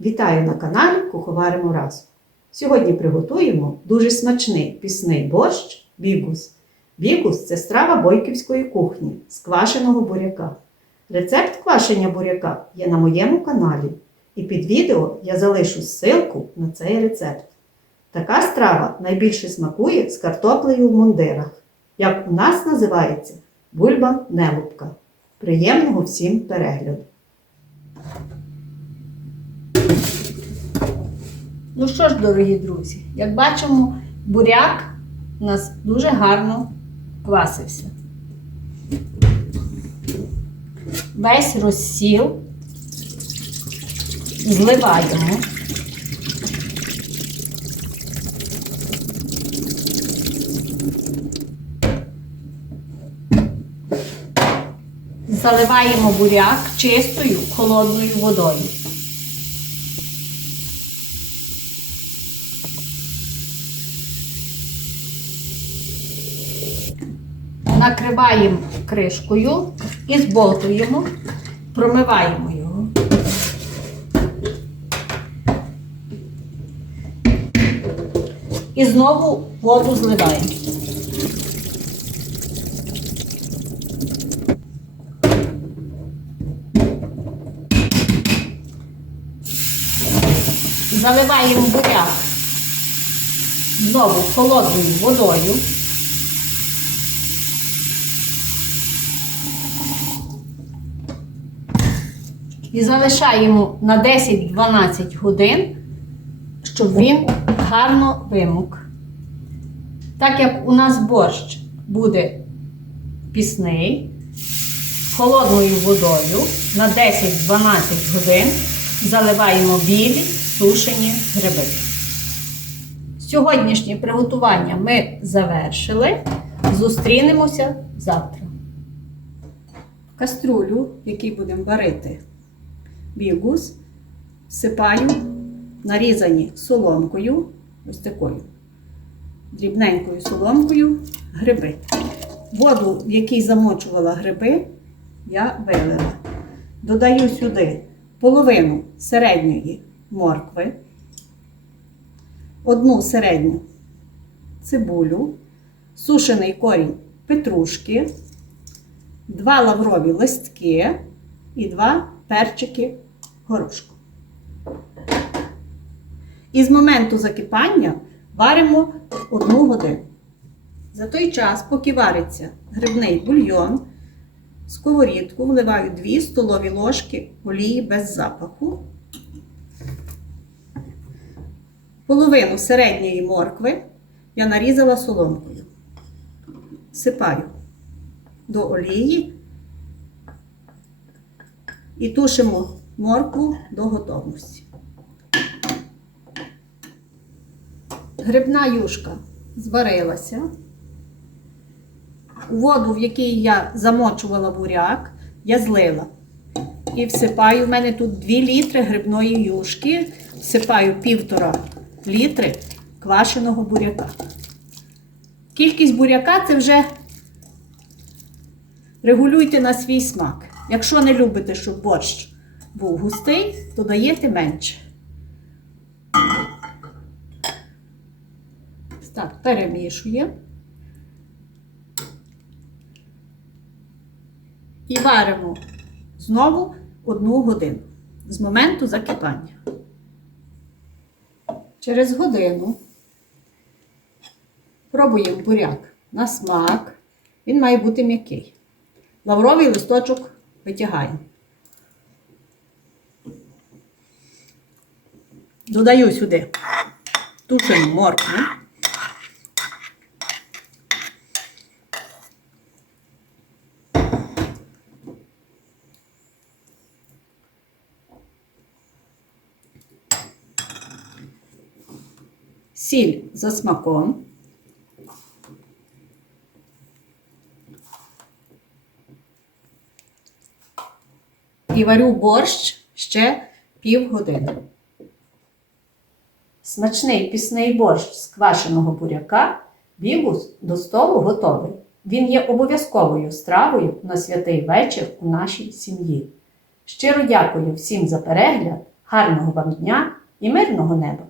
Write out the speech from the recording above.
Вітаю на каналі Куховаримо разом. Сьогодні приготуємо дуже смачний пісний борщ бігус. Бігус це страва бойківської кухні з квашеного буряка. Рецепт квашення буряка є на моєму каналі, і під відео я залишу ссылку на цей рецепт. Така страва найбільше смакує з картоплею в мундирах, як у нас називається бульба нелубка. Приємного всім перегляду! Ну що ж, дорогі друзі, як бачимо, буряк у нас дуже гарно квасився. Весь розсіл зливаємо. Заливаємо буряк чистою холодною водою. Накриваємо кришкою і зболтуємо, промиваємо його. І знову воду зливаємо. Заливаємо буряк знову холодною водою. І залишаємо на 10-12 годин, щоб він гарно вимок. Так як у нас борщ буде пісний, холодною водою на 10-12 годин заливаємо білі сушені гриби. Сьогоднішнє приготування ми завершили. Зустрінемося завтра. Каструлю, в якій будемо варити бігус, всипаю нарізані соломкою, ось такою дрібненькою соломкою гриби. Воду, в якій замочувала гриби, я вилила. Додаю сюди половину середньої моркви, одну середню цибулю, сушений корінь петрушки, два лаврові листки і два перчики горошку. І з моменту закипання варимо одну годину. За той час, поки вариться грибний бульйон, в сковорідку вливаю 2 столові ложки олії без запаху, половину середньої моркви я нарізала соломкою. Сипаю до олії і тушимо моркву до готовності. Грибна юшка зварилася. Воду, в якій я замочувала буряк, я злила. І всипаю, у мене тут 2 літри грибної юшки, всипаю півтора літри квашеного буряка. Кількість буряка це вже регулюйте на свій смак. Якщо не любите, щоб борщ був густий, то даєте менше. Так, перемішуємо. І варимо знову одну годину з моменту закипання. Через годину пробуємо буряк на смак. Він має бути м'який. Лавровий листочок витягаємо. Додаю сюди тушену моркву. Сіль за смаком. і варю борщ ще півгодини. Смачний пісний борщ з квашеного буряка бігус до столу готовий. Він є обов'язковою стравою на святий вечір у нашій сім'ї. Щиро дякую всім за перегляд, Гарного вам дня і мирного неба!